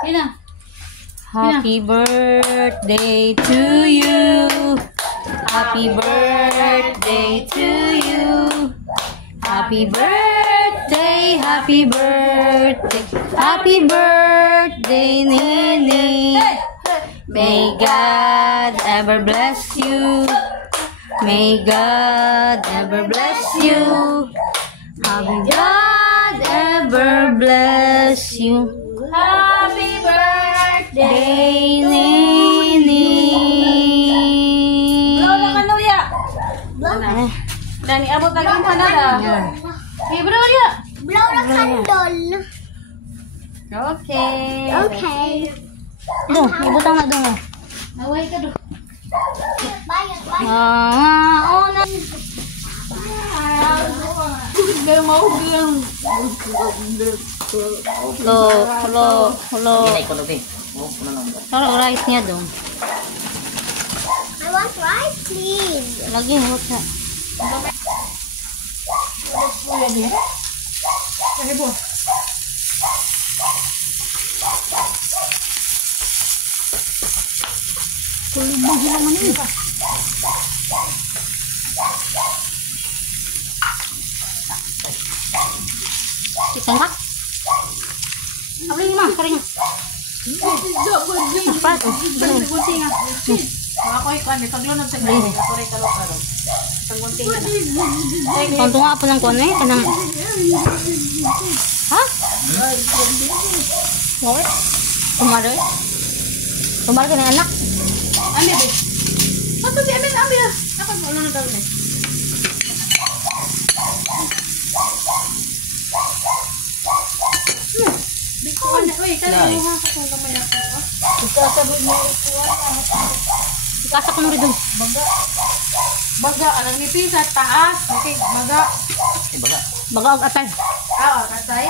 Happy birthday to you. Happy birthday to you. Happy birthday, happy birthday, happy birthday, Nini. May God ever bless you. May God ever bless you. May God ever bless you. Happy birthday, Nini. Blow na kanu ya. Dani abot lagi mana dah? Blow ya. Blow na candle. Okay. Okay. Doon, ibutang na doon. Naway ka doon. Bayad. Oh, na. Gaya mau bilang. Hello. Taruh rice niya doon. I want rice, please. Lagi, huwag na. Kulubang sila man yun. Ikan ka? Abling mo, karing. Apa? Ako ikuan ni paglunod sa gani. Ako ray kalo-kalo. Panggunting na. Konto nga po ng kuwan eh. Kanang... Ha? Okay. Tumaroy. Tumaroy ka ng anak. Ami be. Pato di amin ami. Ako mo na daw ni. Bikuan na. Uy, kali mo ha kung gamay ako. Ikasabot mo ikuan. Ikasak ko nung rin doon. Baga, alang nipis sa taas. Okay, baga. Baga og atay. Katay.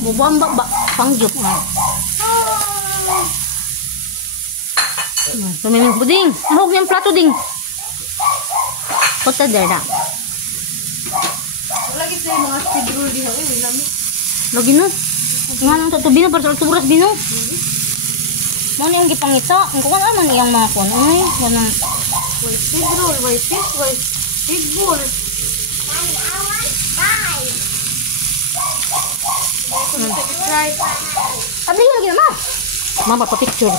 Bubuan ba? Pangyop nga. Tumingin po ding. Ahog niyang plato ding. Punta there na. Lagi sa mga siguro di ha. Uy, lami. Lagi no. Nga nang tatubi na para sa altuburas bino. Mo ni ang gipangito. Ang kuwan aman iyang mga kun. Ay, wanang Why siguro, why fish, why figball. Try. abli lagi na ma. Mama pa picture.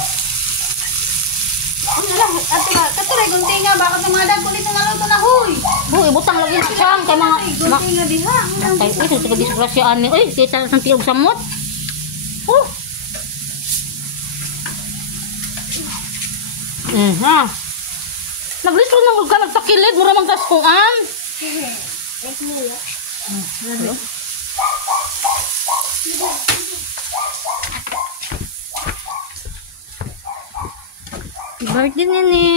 Ano lang, ate ba? Katuloy, gunting nga. Bakit ng mga dag kulit ng alam ko na, huy? Buy, ibutang lagi na siyang kay mga Gunting nga diha. Tay, ito sa disgrasya ani. Uy, kita sa tiog samot. Oh. Ha. Naglisod nang ka nagtakilid mura mang taskuan. Birthday nini.